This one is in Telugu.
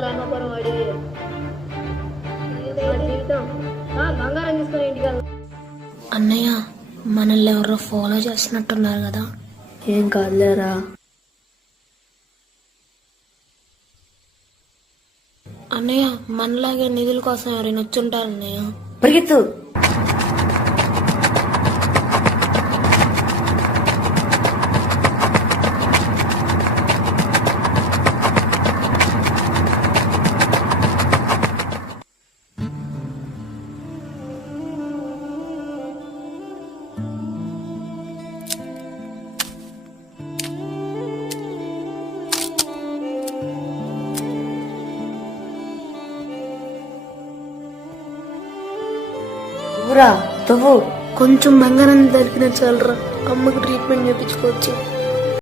రామపురం వాడి జీవితం బంగారం తీసుకుని ఇంటికి. అన్నయ్య, మనల్ని ఎవరో ఫాలో చేస్తున్నట్టున్నారు కదా. ఏం కాదులేరా. అన్నయ్య, మనలాగే నిధుల కోసం ఎవరైనా వచ్చుంటారు అన్నయ్య. పరిగెత్తు. కొంచెం బంగారం దొరికిన చాలరా, అమ్మకు ట్రీట్మెంట్ చేయించుకోవచ్చు.